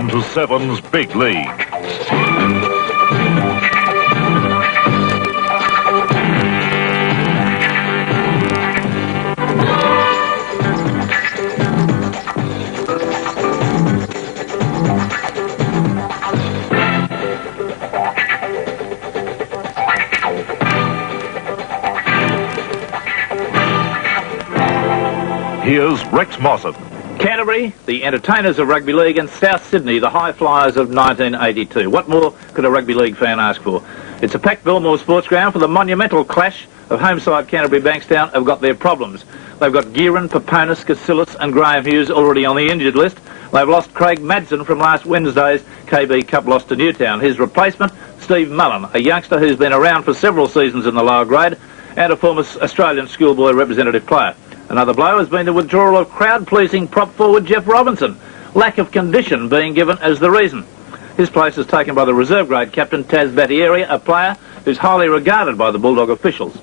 Welcome to Seven's Big League. Here's Rex Mossop. Canterbury, the entertainers of rugby league, and South Sydney, the high flyers of 1982. What more could a rugby league fan ask for? It's a packed Belmore sports ground for the monumental clash of home side Canterbury-Bankstown have got their problems. They've got Gearin, Paponis, Casillas and Graham Hughes already on the injured list. They've lost Craig Madsen from last Wednesday's KB Cup loss to Newtown. His replacement, Steve Mullen, a youngster who's been around for several seasons in the lower grade and a former Australian schoolboy representative player. Another blow has been the withdrawal of crowd-pleasing prop forward Jeff Robinson, lack of condition being given as the reason. His place is taken by the reserve grade captain Taz Baitieri, a player who's highly regarded by the Bulldog officials.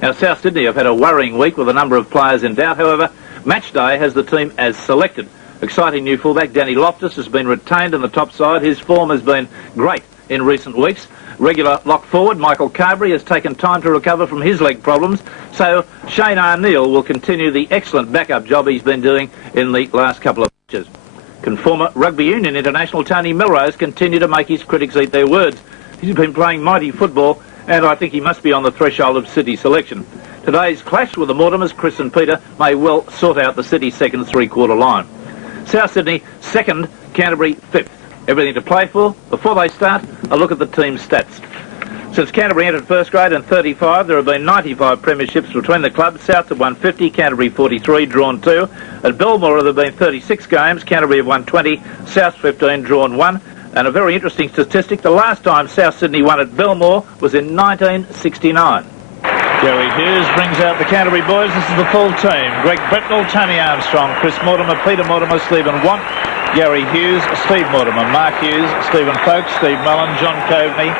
Now, South Sydney have had a worrying week with a number of players in doubt. However, match day has the team as selected. Exciting new fullback Danny Loftus has been retained in the top side. His form has been great in recent weeks. Regular lock forward Michael Carberry has taken time to recover from his leg problems, so Shane Arneil will continue the excellent backup job he's been doing in the last couple of matches. Can former Rugby Union international Tony Melrose continue to make his critics eat their words? He's been playing mighty football, and I think he must be on the threshold of City selection. Today's clash with the Mortimers, Chris and Peter, may well sort out the City second three-quarter line. South Sydney second, Canterbury fifth. Everything to play for. Before they start, a look at the team's stats. Since Canterbury entered first grade in 35, there have been 95 premierships between the clubs. South have won 50, Canterbury 43, drawn 2. At Belmore there have been 36 games, Canterbury have won 20, South 15, drawn 1. And a very interesting statistic, the last time South Sydney won at Belmore was in 1969. Garry Hughes brings out the Canterbury boys. This is the full team. Greg Brentnall, Tony Armstrong, Chris Mortimer, Peter Mortimer, Stephen Want, Garry Hughes, Steve Mortimer, Mark Hughes, Stephen Folkes, Steve Mullen, John Coveney,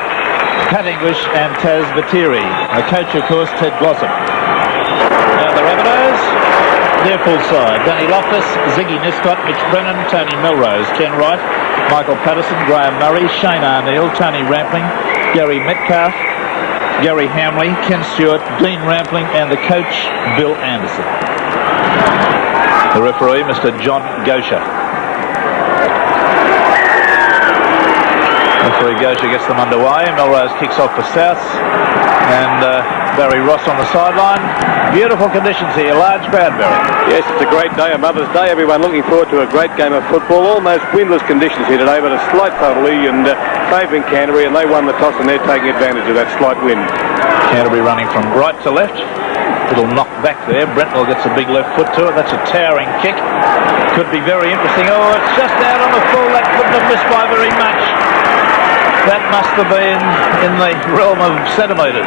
Pat English and Taz Baitieri. The coach, of course, Ted Glossop. Now the Rabbitohs, their full side. Danny Loftus, Ziggy Niszczot, Mitch Brennan, Tony Melrose, Ken Wright, Michael Pattison, Graham Murray, Shane Arneil, Tony Rampling, Gary Metcalfe, Gary Hambly, Ken Stewart, Dean Rampling and the coach, Bill Anderson. The referee, Mr. John Gosha. Referee Gosha gets them underway. Melrose kicks off for South. And Barry Ross on the sideline. Beautiful conditions here. Large crowd, Barry. Yes, it's a great day, a Mother's Day. Everyone looking forward to a great game of football. Almost windless conditions here today, but a slight southerly and favouring Canterbury, and they won the toss and they're taking advantage of that slight wind. Canterbury running from right to left. Little knock back there. Brentnall gets a big left foot to it. That's a towering kick. Could be very interesting. Oh, it's just out on the full. That couldn't have missed by very much. That must have been in the realm of centimetres.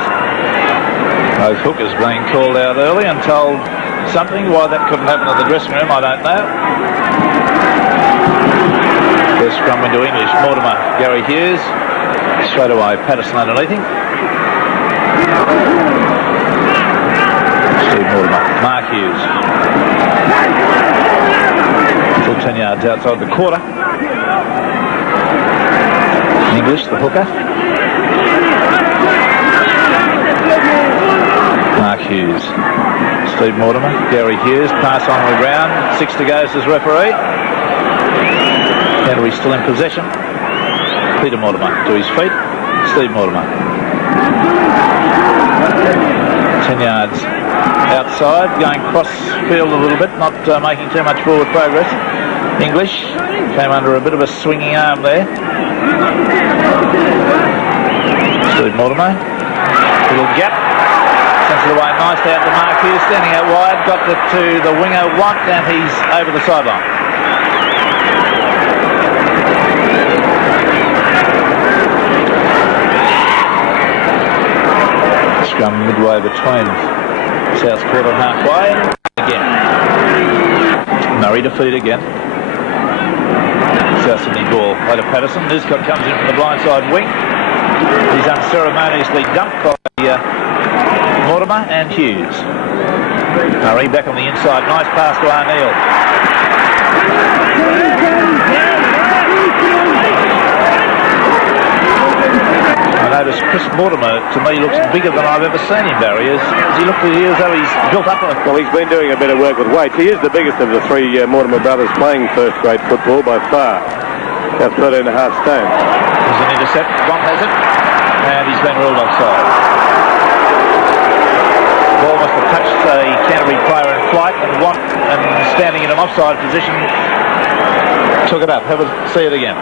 Those hookers being called out early and told something. Why that couldn't happen in the dressing room, I don't know. There's scrum into English. Mortimer, Garry Hughes. Straight away, Pattison underneath him. Steve Mortimer, Mark Hughes. Still 10 yards outside the quarter. English, the hooker. Mark Hughes. Steve Mortimer, Garry Hughes, pass on the ground. 6 to go, says referee. Canterbury still in possession. Peter Mortimer to his feet. Steve Mortimer. 10 yards outside, going cross field a little bit, not making too much forward progress. English came under a bit of a swinging arm there. Steve Mortimer, little gap, sends it away nice out to Mark Hughes, standing out wide, got it to the winger Want, and he's over the sideline. Scrum midway between South quarter and halfway. Again. Murray to feed again. South Sydney ball. Later Pattison. Niszczot comes in from the blindside wing. He's unceremoniously dumped by Mortimer and Hughes. Murray back on the inside. Nice pass to Arneil. This Chris Mortimer, to me, looks bigger than I've ever seen him, Barry. As though he's built up. Well, he's been doing a bit of work with weights. He is the biggest of the three Mortimer brothers playing first-grade football by far. About 13.5 stone. There's an intercept. One has it, and he's been ruled offside. Ball must have touched a Canterbury player in flight, and standing in an offside position took it up. See it again.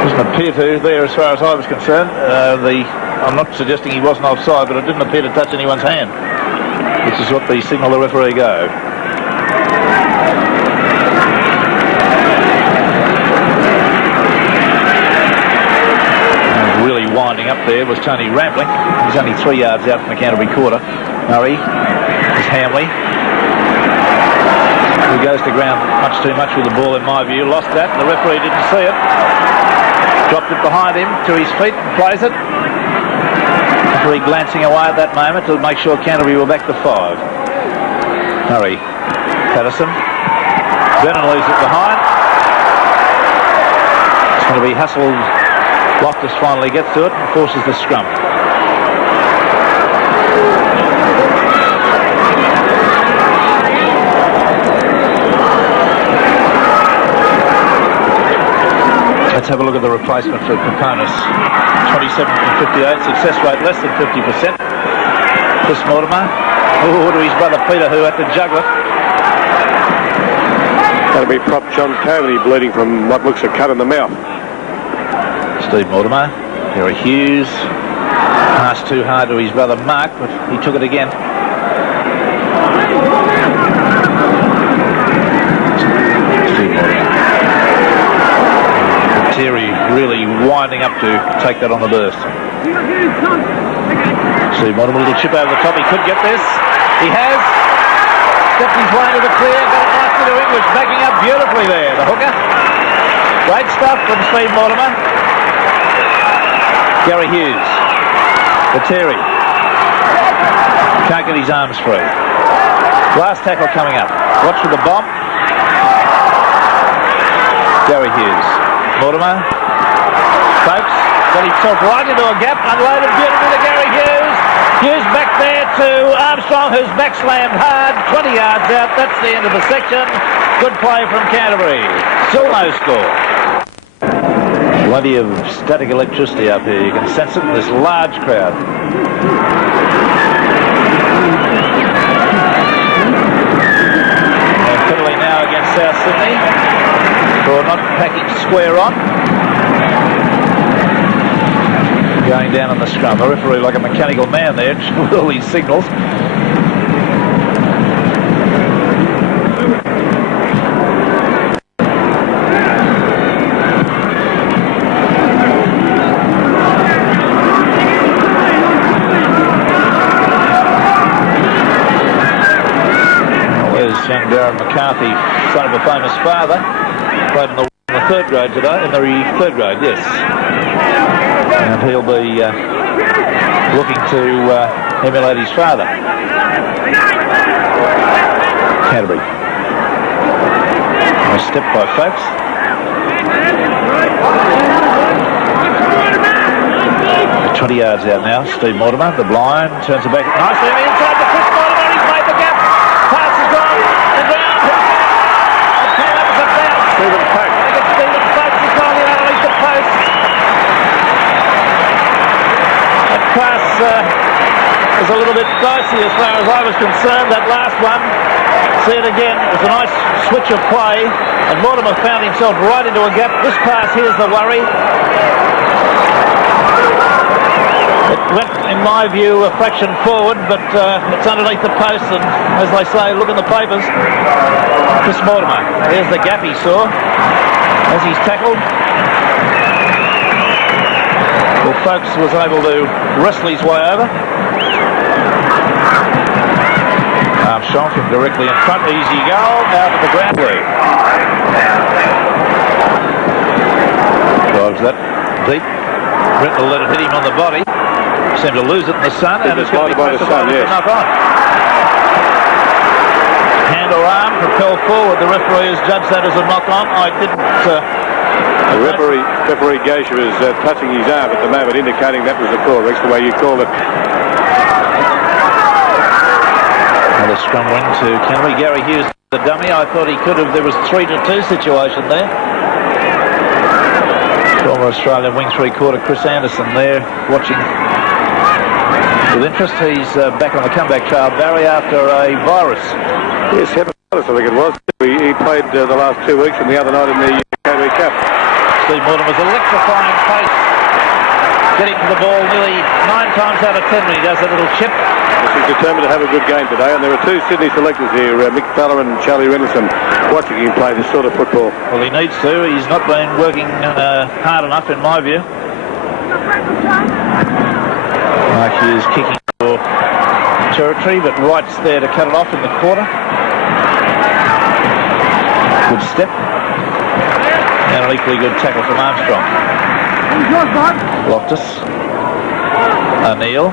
Doesn't appear to there as far as I was concerned. I'm not suggesting he wasn't offside, but it didn't appear to touch anyone's hand, which is what the signal the referee go. And really winding up there was Tony Rampling. He's only 3 yards out from the Canterbury quarter. Murray is Hambly. He goes to ground much too much with the ball, in my view. Lost that. The referee didn't see it. Dropped it behind him to his feet and plays it. Referee glancing away at that moment to make sure Canterbury were back to 5. Murray. Pattison. Brennan leaves it behind. It's going to be hustled. Loftus finally gets to it and forces the scrum. Let's have a look at the replacement for components. 27 from 58, success rate less than 50%. Chris Mortimer. To his brother Peter, who had to juggle it. That'll be prop John Coveney, bleeding from what looks a cut in the mouth. Steve Mortimer. Garry Hughes. Passed too hard to his brother Mark, but he took it again. Steve Mortimer. Baitieri really winding up to take that on the burst. Steve Mortimer, a little chip over the top. He could get this. He has. Stepped his way into the clear. Got it nice to English. Backing up beautifully there. The hooker. Great stuff from Steve Mortimer. Garry Hughes. Baitieri. Can't get his arms free. Last tackle coming up. Watch for the bomb. Garry Hughes. Mortimer. Folks, got himself right into a gap. Unloaded beautifully to Garry Hughes. Hughes back there to Armstrong, who's back slammed hard. 20 yards out. That's the end of the section. Good play from Canterbury. Still no score. Plenty of static electricity up here. You can sense it in this large crowd. And Fiddley now against South Sydney for not packing square on. Going down on the scrum. The referee like a mechanical man there with all these signals. Young Darren McCarthy, son of a famous father, played in the third grade today, in the third grade, yes. And he'll be looking to emulate his father. Canterbury. Nice step by Folks. The 20 yards out now, Steve Mortimer, the blind, turns it back nicely inside the Chris Mortimer, he's made the gap. Pass is gone. Stephen Folks. I think it's Stephen Folks has gone in underneath the post. That pass was a little bit dicey as far as I was concerned. That last one, see it again, it was a nice switch of play, and Mortimer found himself right into a gap. This pass here's the worry. It went, in my view, a fraction forward, but it's underneath the post, and as they say, look in the papers. Chris Mortimer. There's the gap he saw as he's tackled. Well, Folks was able to wrestle his way over. Armstrong from directly in front. Easy goal. Out of the ground. Drives that deep. Brentnall let it hit him on the body. Seemed to lose it in the sun. And it's going to be by the sun, yes. Hand or arm propelled forward. The referee has judged that as a knock-on. I didn't The referee Geisha is touching his arm at the moment, indicating that was the call. That's the way you call it. Another scrum win to Canterbury. Garry Hughes, the dummy. I thought he could have. There was 3-2 situation there. Former Australian wing three-quarter Chris Anderson there watching with interest. He's back on the comeback trail, Barry, after a virus. Yes, hepatitis, I think it was. He played the last 2 weeks and the other night in the KB Cup. Steve Mortimer's electrifying pace, getting to the ball nearly 9 times out of 10 when he does that little chip. He's determined to have a good game today, and there are 2 Sydney selectors here, Mick and Charlie Rendlesham, watching him play this sort of football. Well, he needs to. He's not been working hard enough, in my view. Mark Hughes kicking for territory, but Wright's there to cut it off in the quarter. Good step. And an equally good tackle from Armstrong. Loftus. Arneil.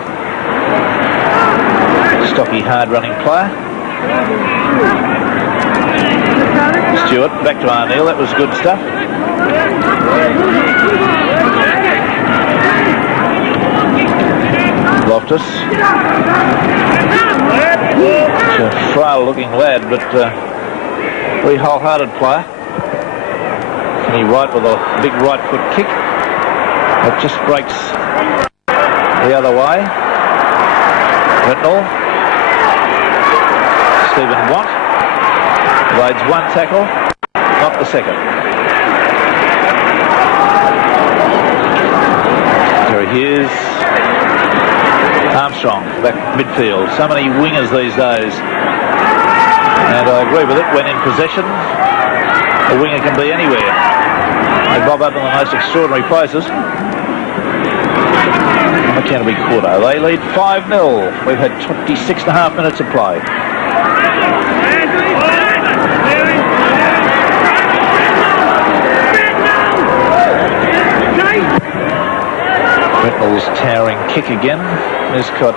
Stocky, hard-running player. Stewart, back to Arneil. That was good stuff. Loftus. It's a frail-looking lad, but very wholehearted player. Kenny Wright with a big right foot kick. That just breaks the other way. Brentnall. Stephen Watt. Blades one tackle, not the second. Garry Hughes. Armstrong, back midfield. So many wingers these days. And I agree with it. When in possession, a winger can be anywhere. They bob up in the most extraordinary places. On the Canterbury quarter, they lead 5-0. We've had 26.5 minutes of play. Brentnall's towering kick again. Niszczot,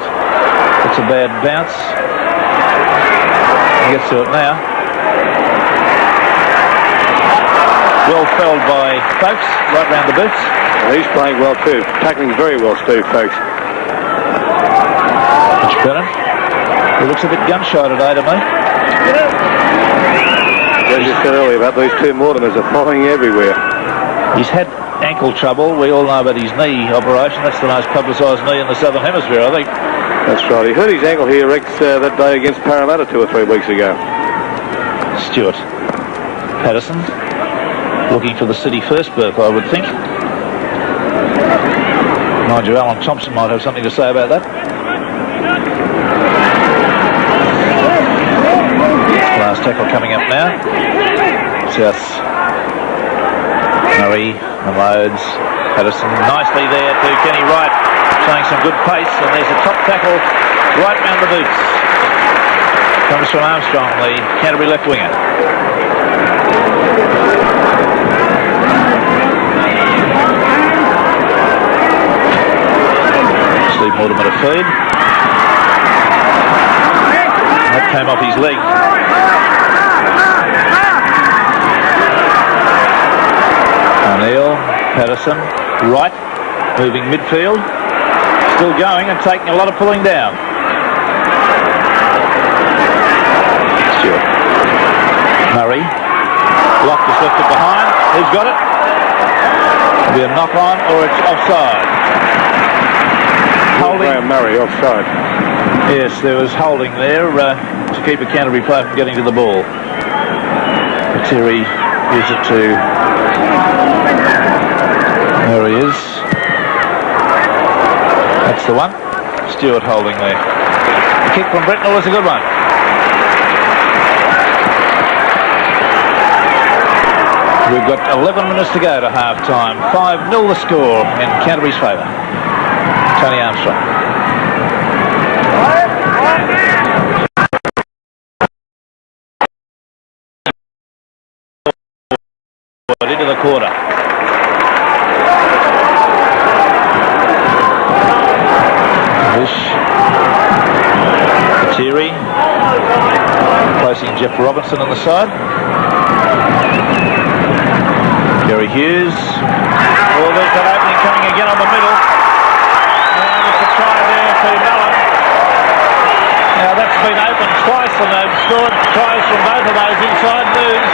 it's a bad bounce. He gets to it now. Well felled by Folks, right round the boots. Well, he's playing well too. Tackling very well, Steve Folks. Mitch Brennan. He looks a bit gun-shy today to me. As you said earlier about these 2 Mortimers are following everywhere. He's had ankle trouble. We all know about his knee operation. That's the most publicised knee in the Southern Hemisphere, I think. That's right. He hurt his ankle here, Rex, that day against Parramatta 2 or 3 weeks ago. Stewart. Pattison. Looking for the city first berth, I would think. Mind you, Alan Thompson might have something to say about that. Last tackle coming up now. South. Murray, Melrose, Pattison, nicely there to Kenny Wright, showing some good pace, and there's a top tackle right round the boots. Comes from Armstrong, the Canterbury left winger. Steve Mortimer to feed. That came off his leg. Arneil, Pattison, Wright, moving midfield, still going and taking a lot of pulling down. Stewart. Murray, Loftus left it behind. Who's got it? It'll be a knock on or it's offside. Holding. Murray offside. Yes, there was holding there to keep a Canterbury player from getting to the ball. Baitieri gives it to... There he is. That's the one. Stewart holding there. The kick from Brentnall was a good one. We've got 11 minutes to go to half-time. 5-0 the score in Canterbury's favour. Tony Armstrong. Into the quarter. Baitieri placing Jeff Robinson on the side. Garry Hughes. Oh, there's that opening coming again on the middle. And it's a try there to Mullen. Now that's been open twice and they've scored tries from both of those inside moves.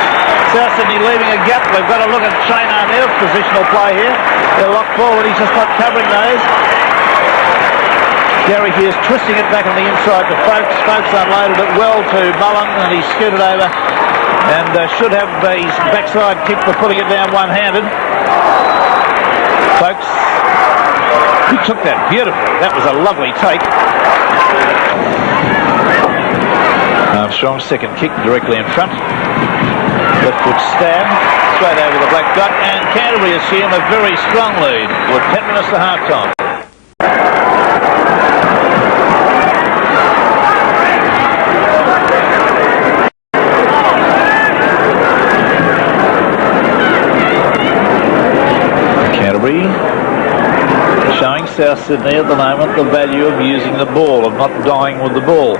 South Sydney leaving a gap. We've got to look at Shane Arneil's positional play here. They're locked forward. He's just not covering those. Garry Hughes twisting it back on the inside to Folks. Folks unloaded it well to Mullen and he scooted over and should have his backside kick for putting it down one-handed. Folks, he took that beautifully. That was a lovely take. Armstrong, second kick directly in front. Left foot stab, straight over the black dot, and Canterbury assume a very strong lead with 10 minutes to half-time. Canterbury showing South Sydney at the moment the value of using the ball, of not dying with the ball.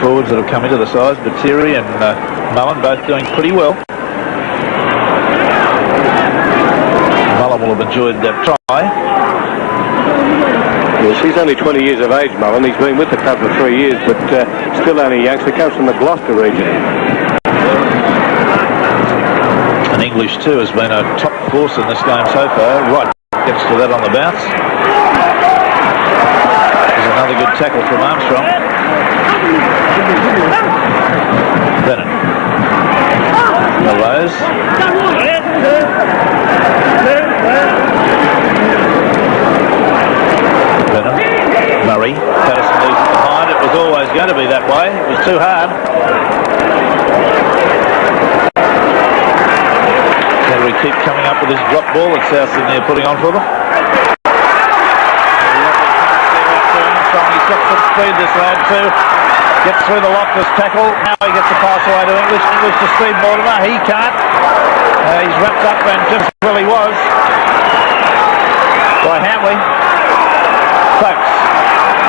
Forwards that have come into the sides, Baitieri and Mullen both doing pretty well. Mullen will have enjoyed that try. Yes, he's only 20 years of age, Mullen. He's been with the club for 3 years, but still only a youngster. Comes from the Gloucester region. And English too has been a top force in this game so far. Wright gets to that on the bounce. There's another good tackle from Armstrong. Brennan. Melrose. Brennan. Murray. Pattison leaves it behind. It was always going to be that way. It was too hard. Canterbury keep coming up with this drop ball that South Sydney are putting on for them. He's got some speed, this lad too. Gets through the Loftus tackle. Now he gets the pass away to English. English to Steve Mortimer. He can't. He's wrapped up and just where he was by Hambly. Folks.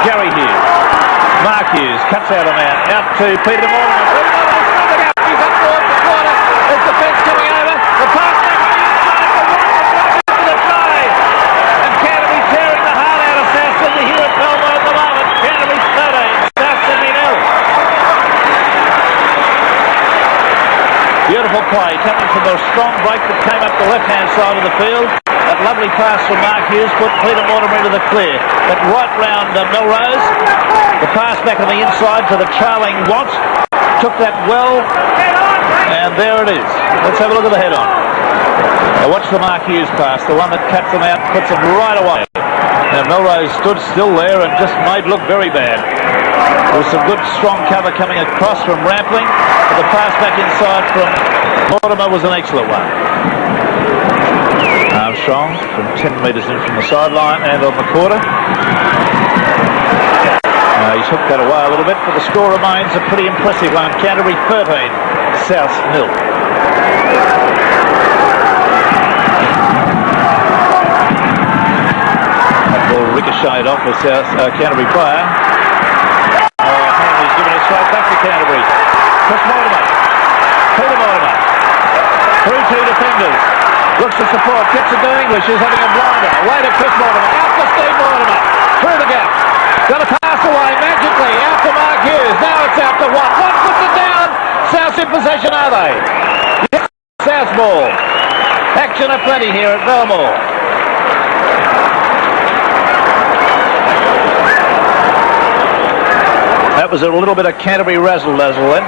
Garry Hughes. Mark Hughes cuts out a man. Out to Peter Mortimer. He's up towards the corner. There's the fence coming over. The pass back to the inside. The the try. And Canterbury tearing the heart out of South Sydney here at Belmore at the moment. Canterbury 13. South Sydney 0. Beautiful play coming from the strong break that came up the left-hand side of the field. That lovely pass from Mark Hughes put Peter Mortimer into the clear. But right round Melrose. The pass back on the inside to the trailing Want. Took that well. And there it is. Let's have a look at the head-on. Now watch the Mark Hughes pass. The one that cuts them out, puts them right away. Now Melrose stood still there and just made look very bad. There was some good strong cover coming across from Rampling. But the pass back inside from Mortimer was an excellent one. Armstrong from 10 metres in from the sideline and on the quarter. He's hooked that away a little bit, but the score remains a pretty impressive one. Canterbury 13, South 0. That ball ricocheted off a South Canterbury player. Hambly's given it straight back to Canterbury. Chris Mortimer. Peter Mortimer. Through two defenders. Looks to support. Gets it to English. He's having a blinder. Away to Chris Mortimer. Out to Steve Mortimer. Through the gap. Got to pass away magically. Out to Mark Hughes. Now it's out to Watt. Watt puts it down. South's in possession, are they? Yes. South's ball. Action aplenty here at Belmore. That was a little bit of Canterbury razzle-dazzle then.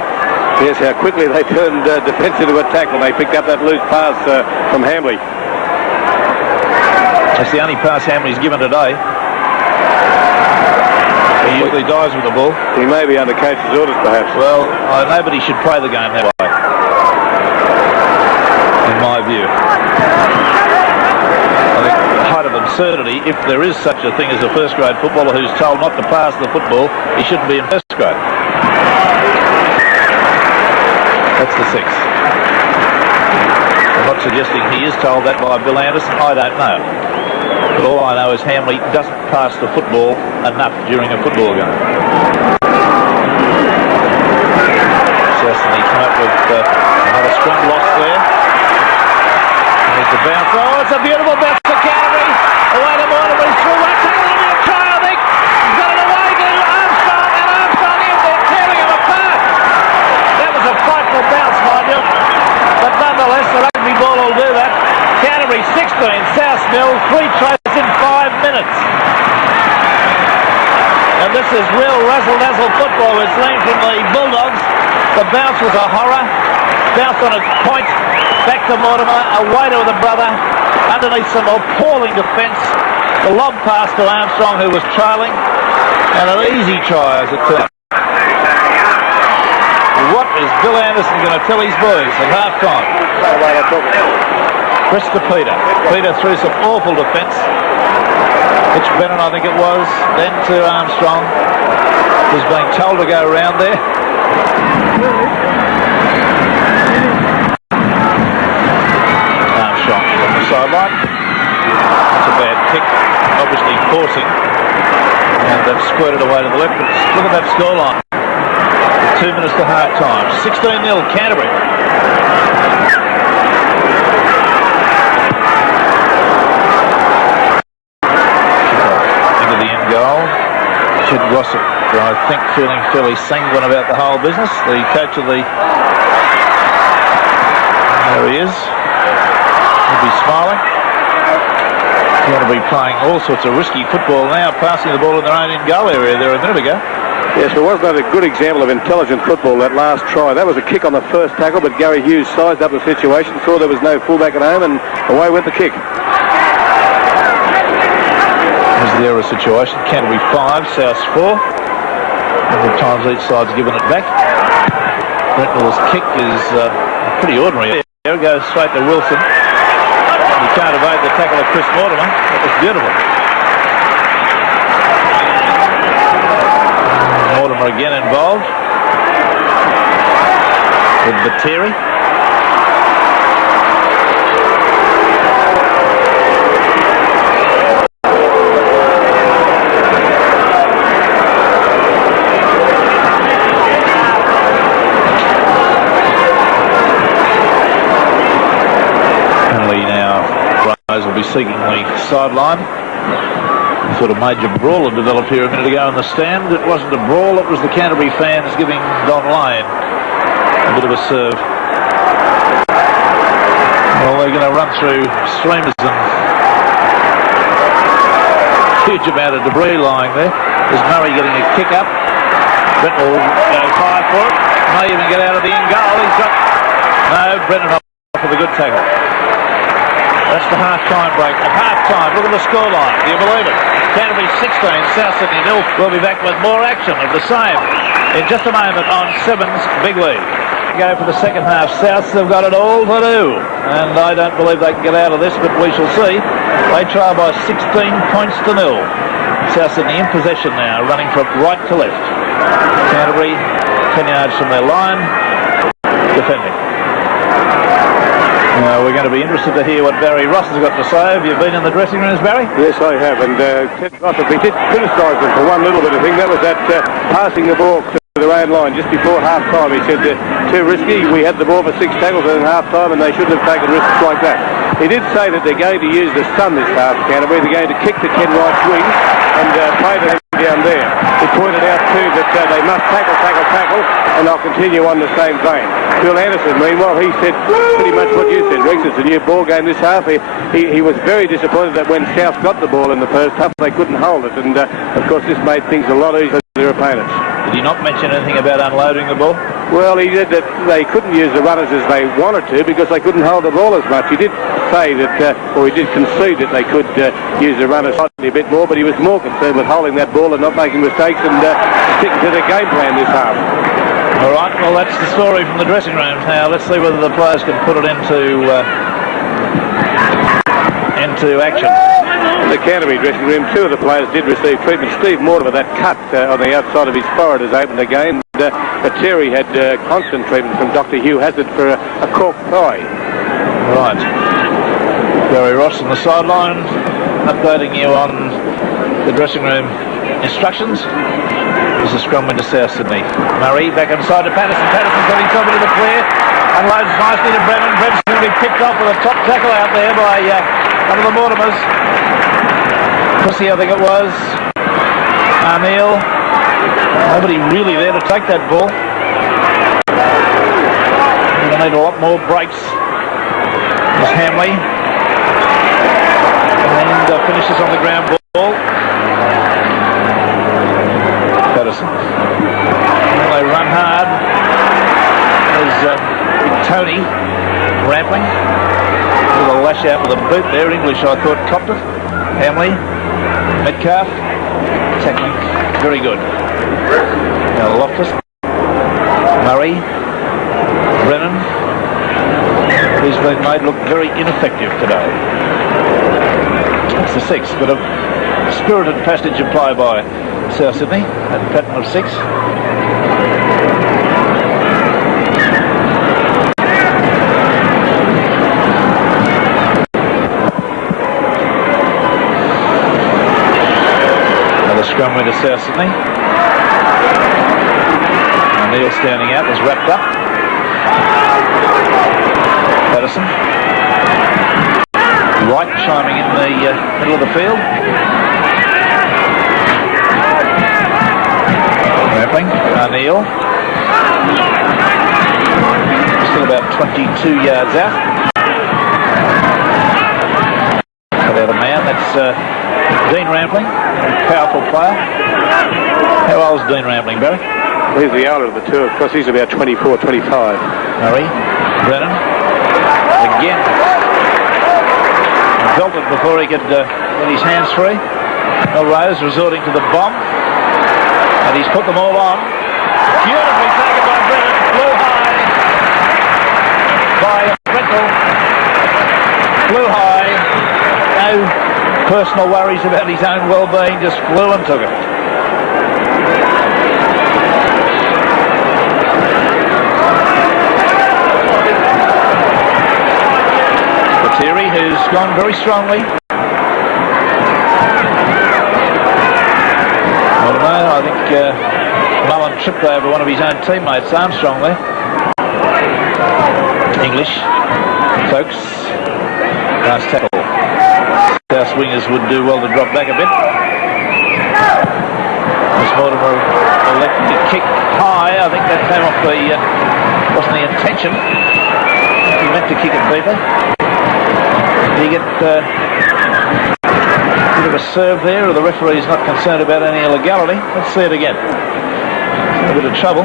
Yes, how quickly they turned defence into attack when they picked up that loose pass from Hambly. That's the only pass Hambly's given today. He usually dies with the ball. He may be under coach's orders, perhaps. Well, nobody should play the game that way, in my view. I think the height of absurdity, if there is such a thing as a first-grade footballer who's told not to pass the football, he shouldn't be in first grade. That's the six. I'm not suggesting he is told that by Bill Anderson. I don't know. But all I know is Hambly doesn't pass the football enough during a football game. He come up with another strong loss there. There's the bounce. Oh, it's a beautiful bounce to Canterbury. Away to Mortimer. He's through. That's a little bit of try, I think. He's got it away to Armstrong, and Armstrong in there tearing him apart. That was a frightful bounce, mind you. But nonetheless, the rugby ball will do that. Canterbury 16, South nil, 3 tries in 5 minutes. And this is real razzle-dazzle football we're seeing from the Bulldogs. The bounce was a horror. Bounce on its point. Back to Mortimer. Away to the brother. Underneath some appalling defence. The lob pass to Armstrong, who was trailing. And an easy try as it turned. What is Bill Anderson going to tell his boys at half-time? Chris to Peter. Peter through some awful defence. Mitch Brennan, I think it was. Then to Armstrong, who's being told to go around there. Armstrong on the sideline. That's a bad kick, obviously forcing, and they've squirted away to the left. But look at that scoreline. 2 minutes to half time. 16-0 Canterbury. Into the end goal. Mossop, I think, feeling fairly sanguine about the whole business. The coach of the... There he is. He'll be smiling. He's going to be playing all sorts of risky football now, passing the ball in their own in-goal area there a minute ago. Yes, but wasn't that a good example of intelligent football, that last try? That was a kick on the first tackle, but Garry Hughes sized up the situation, saw there was no fullback at home, and away went the kick. There's the error situation. Canterbury 5, South 4. Number of times each side's given it back. Brentnall's kick is pretty ordinary. There it goes straight to Wilson. You can't evade the tackle of Chris Mortimer. That was beautiful. Mortimer again involved with Baitieri. Will be seeking the sideline. Sort of major brawl had developed here a minute ago in the stand. It wasn't a brawl, it was the Canterbury fans giving Don Lane a bit of a serve. Well, they're going to run through streamers and huge amount of debris lying there. There's Murray getting a kick up. Brentnall goes high for it. May even get out of the in goal. He's got... No, Brennan off with a good tackle. That's the half-time break. At half-time, look at the scoreline. Do you believe it? Canterbury 16, South Sydney 0. We'll be back with more action of the same in just a moment on 7's Big League. Go for the second half. Souths have got it all to do, and I don't believe they can get out of this, but we shall see. They trail by 16 points to 0. South Sydney in possession now, running from right to left. Canterbury 10 yards from their line, defending. We're going to be interested to hear what Barry Ross has got to say. Have you been in the dressing rooms, Barry? Yes, I have. And we did criticise them for one little bit of thing. That was that passing the ball to their own line just before half-time. He said too risky. We had the ball for 6 tackles in half-time, and they shouldn't have taken risks like that. He did say that they're going to use the sun this half, Canterbury. They're going to kick the Ken Wright's wing and play them down there. He pointed out too that they must tackle, and they'll continue on the same vein. Bill Anderson, meanwhile, he said pretty much what you said, Rex. It's a new ball game this half. He was very disappointed that when South got the ball in the first half, they couldn't hold it, and of course this made things a lot easier for their opponents. Did he not mention anything about unloading the ball? Well, he said that they couldn't use the runners as they wanted to because they couldn't hold the ball as much. He did say that, or he did concede that they could use the runners slightly a bit more, but he was more concerned with holding that ball and not making mistakes and sticking to the game plan this half. All right, well, that's the story from the dressing rooms. Now, let's see whether the players can put it into action. In the Canterbury dressing room, 2 of the players did receive treatment. Steve Mortimer, that cut on the outside of his forehead has opened again. Baitieri had constant treatment from Dr. Hugh Hazard for a cork thigh. Right. Barry Ross on the sideline. updating you on the dressing room instructions. This is scrum into South Sydney. Murray back inside to Pattison. Pattison got himself into the clear. Unloads nicely to Brennan. Brennan's going to be picked off with a top tackle out there by one of the Mortimers. Pussy, I think it was. Arneil. Nobody really there to take that ball. We're going to need a lot more breaks. There's Hambly. And finishes on the ground ball. Pattison. Well, they run hard. There's Tony Rampling. With a lash out with a boot there. English, I thought, copped it. Hambly. Metcalfe. Tackling. Very good. Now Loftus. Murray. Brennan. He's been made look very ineffective today. That's the 6. But a spirited passage of play by South Sydney at pattern of 6. Another scrum went to South Sydney. Arneil standing out, was wrapped up. Pattison. Wright chiming in the middle of the field. Rampling. Arneil. Still about 22 yards out. Cut out a man. That's Dean Rampling. A powerful player. How old is Dean Rampling, Barry? He's the elder of the two. Of course, he's about 24, 25. Murray. Brennan. Again. Belted before he could get his hands free. Melrose resorting to the bomb. And he's put them all on. Beautifully taken by Brennan. Flew high by Brentnall. Flew high. No personal worries about his own well-being. Just flew and took it. Baitieri, who's gone very strongly. Mortimer, I think Mullen tripped over one of his own teammates, Armstrong there. English, Tunks, nice tackle. South wingers would do well to drop back a bit. As Mortimer elected to kick high, I think that came off wasn't the intention. He meant to kick it deeper. Did he get a bit of a serve there, or the referee's not concerned about any illegality? Let's see it again. A bit of trouble.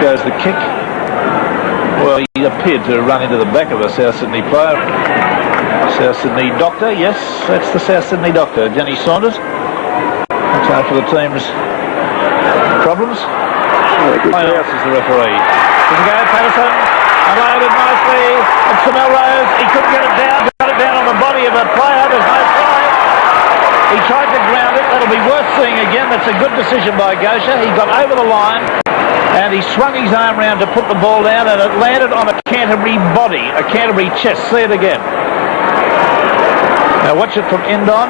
Goes the kick. Well, he appeared to run into the back of a South Sydney player. South Sydney doctor, yes, that's the South Sydney doctor, Jenny Saunders. That's out for the team's problems. Miles is the referee. Does it go, Pattison? Unloaded nicely. It's to Melrose. He couldn't get it down. Got it down on the body of a player. There's no try. He tried to ground it. That'll be worth seeing again. That's a good decision by Gosha. He got over the line and he swung his arm round to put the ball down, and it landed on a Canterbury body, a Canterbury chest. See it again. Now watch it from end on.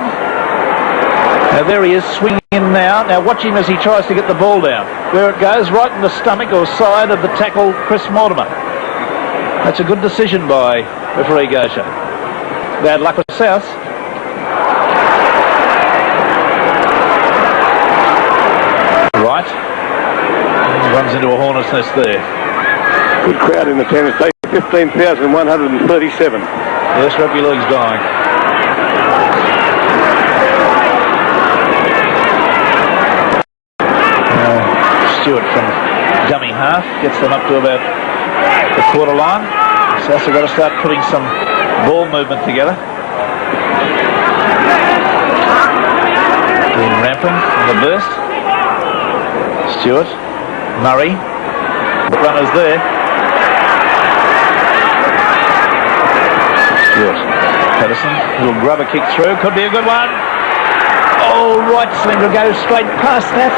Now there he is, swinging in now. Now watch him as he tries to get the ball down. Where it goes, right in the stomach or side of the tackle, Chris Mortimer. That's a good decision by referee Gosha. Bad luck with South. Wright runs into a hornet's nest there. Good crowd in attendance. 15,137. Yes, rugby league's dying. Stewart from dummy half gets them up to about the quarter line. Souths have got to start putting some ball movement together. In Rampling on the burst. Stewart, Murray, the runners there. Stewart, Pattison, little grubber kick through, could be a good one. Oh, Wright seemed to go straight past that.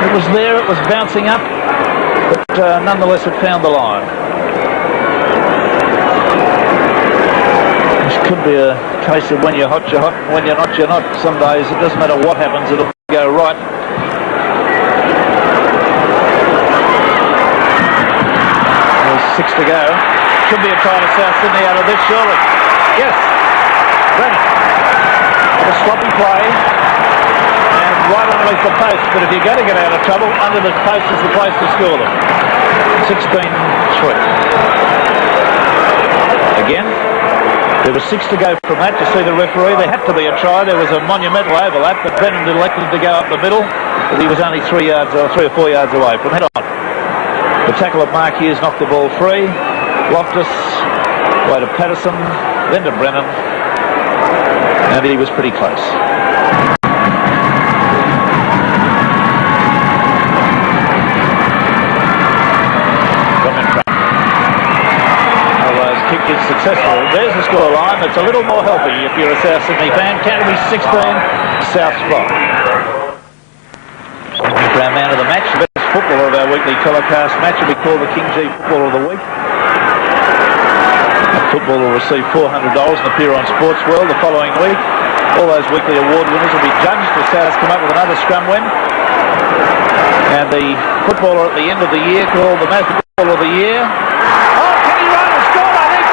It was there, it was bouncing up, but nonetheless it found the line. Could be a case of when you're hot, and when you're not, you're not. Some days it doesn't matter what happens, it'll go right. There's 6 to go. Could be a try to South Sydney out of this, surely. Yes. Brennan. A sloppy play. And right underneath the post. But if you're going to get out of trouble, under the post is the place to score them. 16-3. Again. There was 6 to go from that. To see the referee, there had to be a try. There was a monumental overlap, but Brennan elected to go up the middle. But he was only 3 or 4 yards away from head on. The tackle of Mark Hughes knocked the ball free. Loftus, way to Pattison, then to Brennan, and he was pretty close. From in front. Otherwise, kick is successful. There's the score line. It's a little more healthy if you're a South Sydney fan. Canterbury 16, South 5. For our man of the match, the best footballer of our weekly telecast match will be called the King G Footballer of the Week. Football will receive $400 and appear on Sports World the following week. All those weekly award winners will be judged. The Souths come up with another scrum win. And the footballer at the end of the year, called the Most Footballer of the Year. Oh, can he run and score, I think?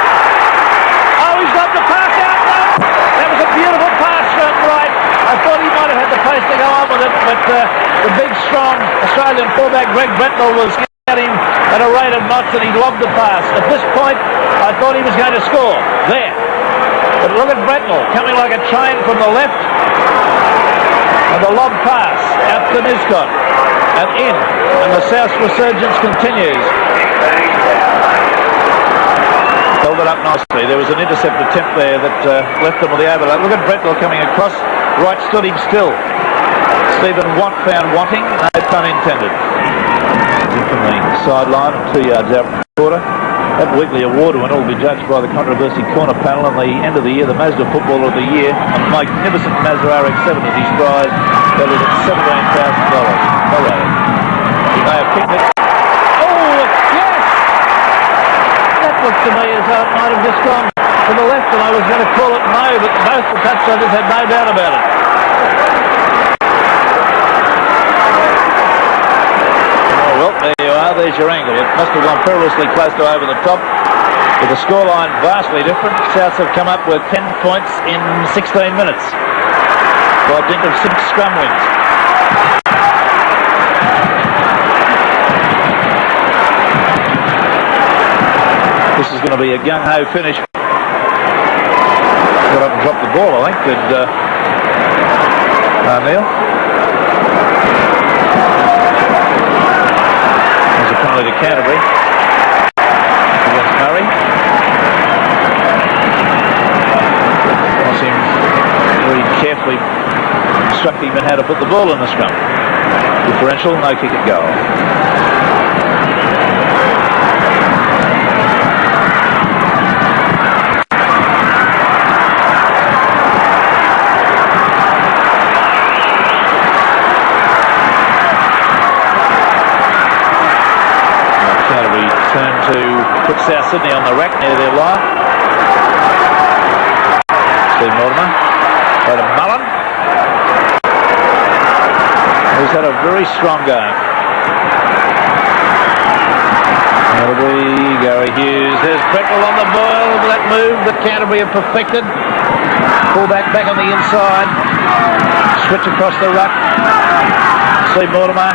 Oh, he's got the pass out. No. That was a beautiful pass from Wright. I thought he might have had the pace to go on with it, but the big, strong Australian fullback, Brentnall, was at him at a rate of knots, and he lobbed the pass. At this point, I thought he was going to score. There. But look at Brentnall coming like a train from the left. And the lob pass out to Niszczot. And in. And the South's resurgence continues. Held it up nicely. There was an intercept attempt there that left them with the overlap. Look at Brentnall coming across. Wright stood him still. Stephen Watt found wanting. No pun intended. From the sideline and 2 yards out from the quarter. That weekly award winner will be judged by the Controversy Corner panel at the end of the year. The Mazda Footballer of the Year, a magnificent Mazda RX-7 is his prize, valued at $17,000. He may have kicked it. Oh, yes! That looked to me as though it might have just gone to the left, and I was going to call it no, but both the touchscores had no doubt about it. There's your angle. It must have gone perilously close to over the top. With the scoreline vastly different, Souths have come up with 10 points in 16 minutes by dint of 6 scrum wins. This is going to be a gung-ho finish. Got up and dropped the ball, I think, did Arneil. To Canterbury against Murray. Mossop very carefully instructing him how to put the ball in the scrum. Differential, no kick at goal. To put South Sydney on the rack near their line. Steve Mortimer. Go to Mullen. He's had a very strong game. That'll be Garry Hughes. There's Brentnall on the boil with that move that Canterbury have perfected. Fullback back on the inside. Switch across the ruck. Steve Mortimer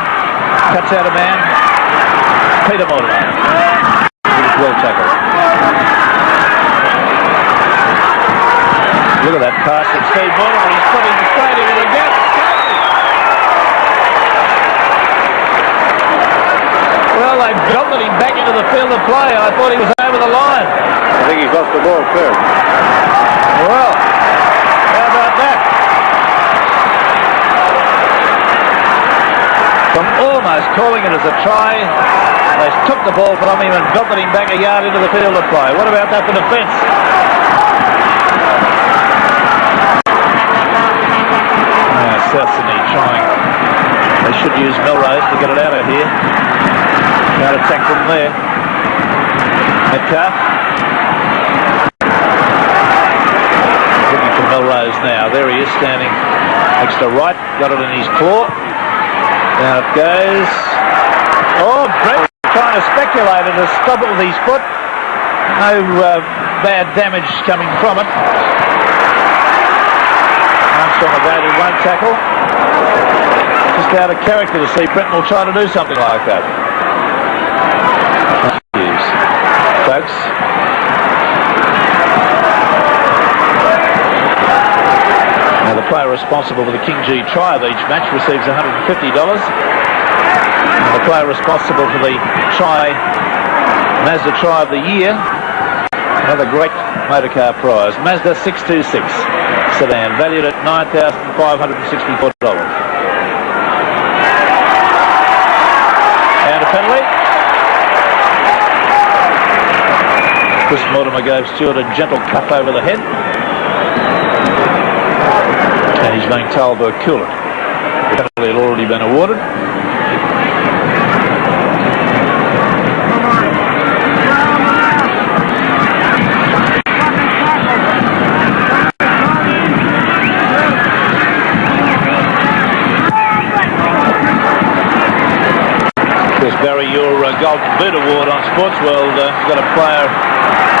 cuts out a man. Peter Mortimer. Well tackled. Look at that pass from Steve Mortimer. He's putting the straight into the gap. Well, they've jolted him back into the field of play. I thought he was over the line. I think he's lost the ball too. Well, how about that? From almost calling it as a try, they took the ball from him and belted him back a yard into the field of play. What about that for defence? South Sydney trying. They should use Melrose to get it out of here. Can't attack from there. Metcalfe. now. There he is standing next to Wright. Got it in his claw. Down it goes. Oh, Brent trying to speculate and to stop it with his foot. No bad damage coming from it. Armstrong evaded one tackle. Just out of character to see Brentnall try to do something like that. Hughes. Folks. Now the player responsible for the King G try of each match receives $150. And the player responsible for the Mazda try of the year, another great motorcar prize. Mazda 626 sedan, valued at $9,564. And a penalty. Chris Mortimer gave Stewart a gentle cuff over the head. And he's being told to cool it. The penalty had already been awarded. Barry, your Golden Boot Award on Sports World, got a player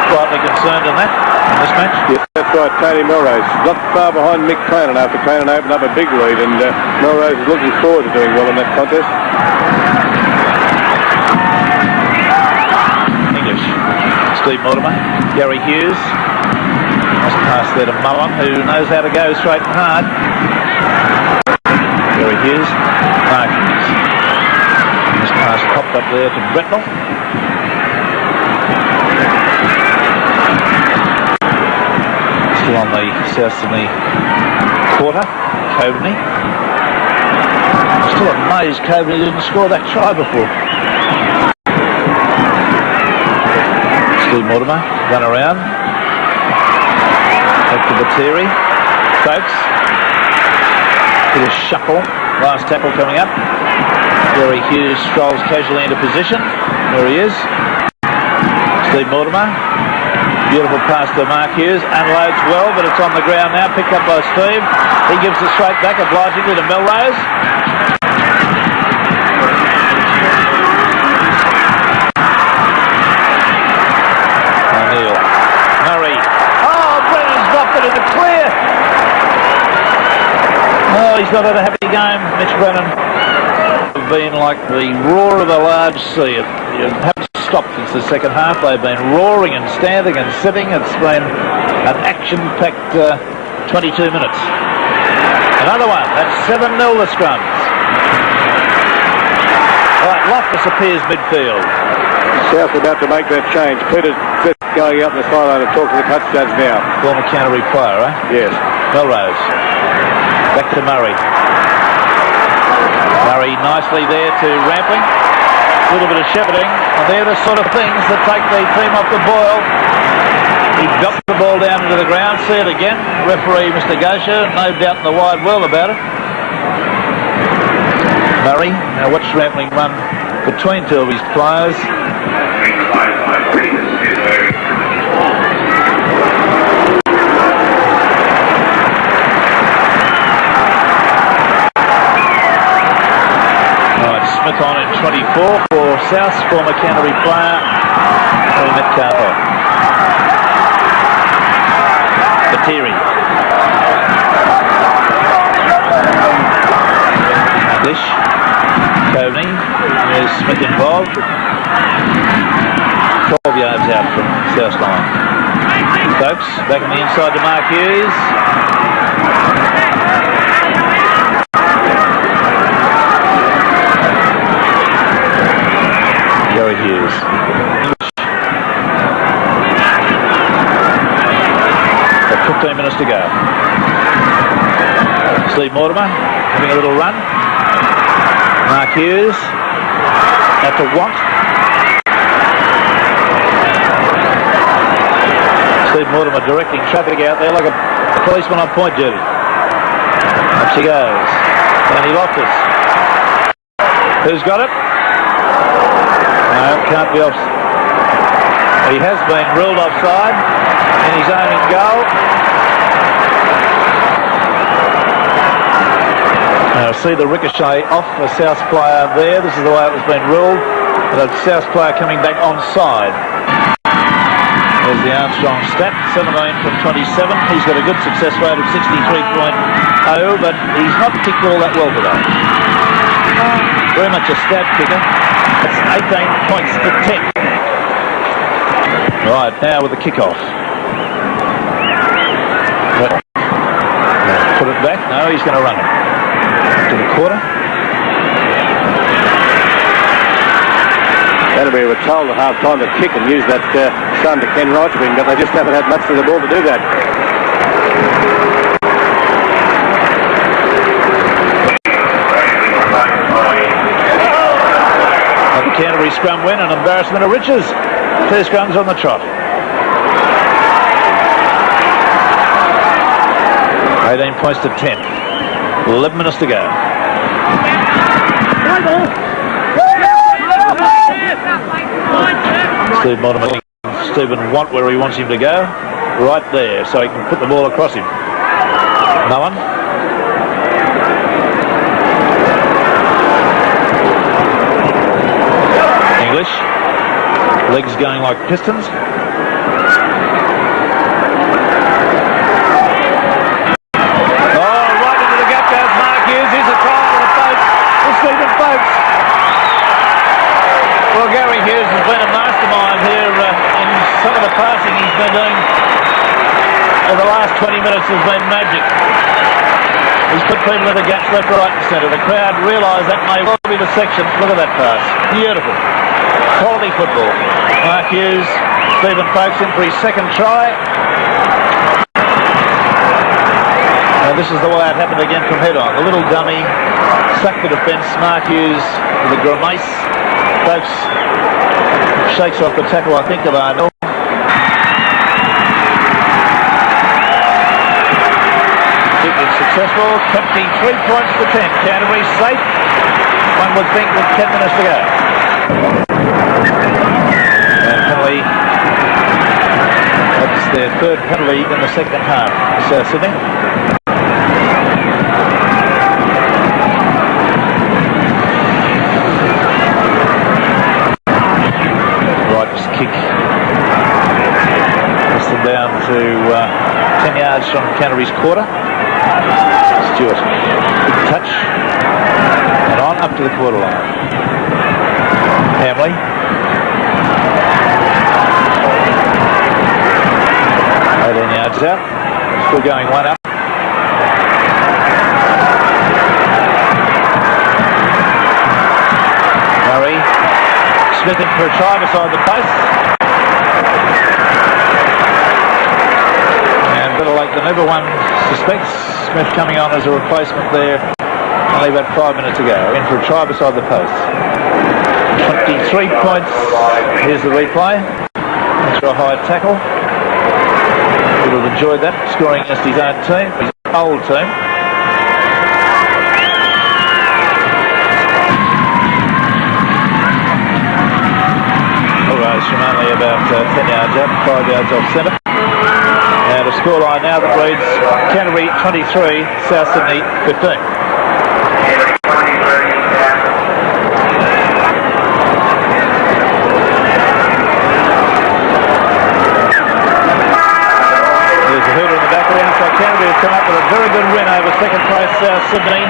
slightly concerned in that, in this match. Yes, that's right, Tony Melrose. Not far behind Mick after Cranen opened up a big lead, and Melrose is looking forward to doing well in that contest. English. Steve Mortimer. Garry Hughes. Nice pass there to Mullen, who knows how to go straight and hard. Garry Hughes. Mark Hughes. Pass popped up there to Brentnall. Still on the South Sydney quarter. Coveney. Still amazed Coveney didn't score that try before. Steve Mortimer, run around. Back to Baitieri. Folks. Bit of shuffle. Last tackle coming up. Garry Hughes strolls casually into position. There he is. Steve Mortimer. Beautiful pass to Mark Hughes. Unloads well, but it's on the ground now. Picked up by Steve. He gives it straight back, obligingly, to Melrose. Arneil. Murray. Oh, Brennan's dropped it in the clear. Oh, he's not had a happy game, Mitch Brennan. Been like the roar of a large sea. You haven't stopped since the second half. They've been roaring and standing and sitting. It's been an action-packed 22 minutes. Another one. That's 7-0 the scrums. Right, Loftus appears midfield. South about to make that change. Peter's going up the sideline and talking to the touch judge now. Former Canterbury player, eh? Yes. Melrose. Back to Murray. Murray nicely there to Rampling. A little bit of shepherding. And they're the sort of things that take the team off the boil. He got the ball down into the ground. See it again. Referee Mr. Gosher, no doubt in the wide world about it. Murray. Now watch Rampling run between two of his players. Smith on in 24 for South's former Canterbury player, Metcalfe. Baitieri. Dish. Coveney. There's Smith involved. 12 yards out from South's line. Folks, back on the inside to Mark Hughes. Garry Hughes. Got 15 minutes to go. Steve Mortimer having a little run. Mark Hughes out to Want. Steve Mortimer directing traffic out there like a policeman on point duty. Up she goes. Danny Loftus. Who's got it? No, can't be off. He has been ruled offside in his own in goal. see the ricochet off the South player there. This is the way it was being ruled. The South player coming back onside. There's the Armstrong stat, 17 from 27. He's got a good success rate of 63.0, but he's not kicked all that well today. Very much a stab kicker. It's 18 points to 10. Right, now with the kick-off. Put it back. No, he's going to run it. To the quarter. Canterbury were told at half-time to kick and use that sun to Ken Wright's wing, but they just haven't had much of the ball to do that. And the Canterbury scrum win, an embarrassment of riches. 2 scrums on the trot. 18 points to 10. 11 minutes to go. Steve Mortimer, Stephen want where he wants him to go. Right there, so he can put the ball across him. Mullen. English. Legs going like pistons. Well, Garry Hughes has been a mastermind here in some of the passing he's been doing in the last 20 minutes has been magic. He's put people in the gaps left, right and centre. The crowd realise that may well be the section. Look at that pass. Beautiful. Quality football. Mark Hughes, Stephen Folkes in for his second try. Now this is the way it happened again from head on. A little dummy, sacked the defence. Mark Hughes with a grimace. Folkes shakes off the tackle, I think, of Arneil. Kick is successful. 23 points to 10. Canterbury safe. One would think with 10 minutes to go. And penalty. That's their third penalty in the second half. South Sydney. Kick. Puts them down to 10 yards from Canterbury's quarter. Stewart, big touch. And on up to the quarter line. Hambly. Yards out. Still going one up. Murray. Smith in for a try beside the post. And a bit like the number one suspects, Smith coming on as a replacement there. Only about 5 minutes to go. In for a try beside the post. 23 points. Here's the replay. After a high tackle. He would have enjoyed that, scoring against his own team, his old team. Melrose from only about 10 yards out, 5 yards off centre. And a scoreline now that reads Canterbury 23, South Sydney 15. Canterbury has come up with a very good win over second place South Sydney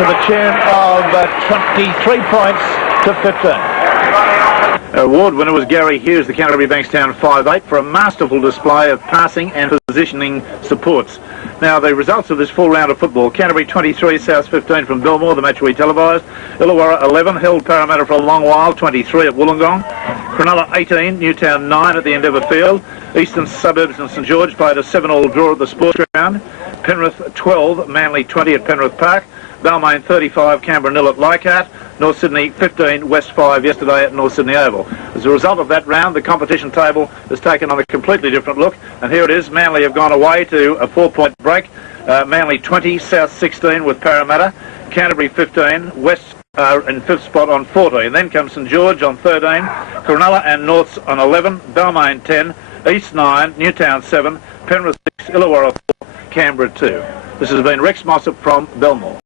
to the tune of 23 points to 15. Award winner was Garry Hughes, the Canterbury-Bankstown 5'8", for a masterful display of passing and positioning supports. Now the results of this full round of football: Canterbury 23, South 15 from Belmore, the match we televised. Illawarra 11 held Parramatta for a long while, 23 at Wollongong. Cronulla 18, Newtown 9 at the Endeavour Field. Eastern Suburbs and St George played a 7-all draw at the Sports Ground. Penrith 12, Manly 20 at Penrith Park. Balmain 35, Canberra 0 at Leichhardt. North Sydney 15, West 5 yesterday at North Sydney Oval. As a result of that round, the competition table has taken on a completely different look. And here it is. Manly have gone away to a 4-point break. Manly 20, South 16 with Parramatta. Canterbury 15, West in 5th spot on 14. Then comes St George on 13. Cronulla and Norths on 11. Balmain 10. East 9, Newtown 7, Penrith 6, Illawarra 4, Canberra 2. This has been Rex Mossop from Belmore.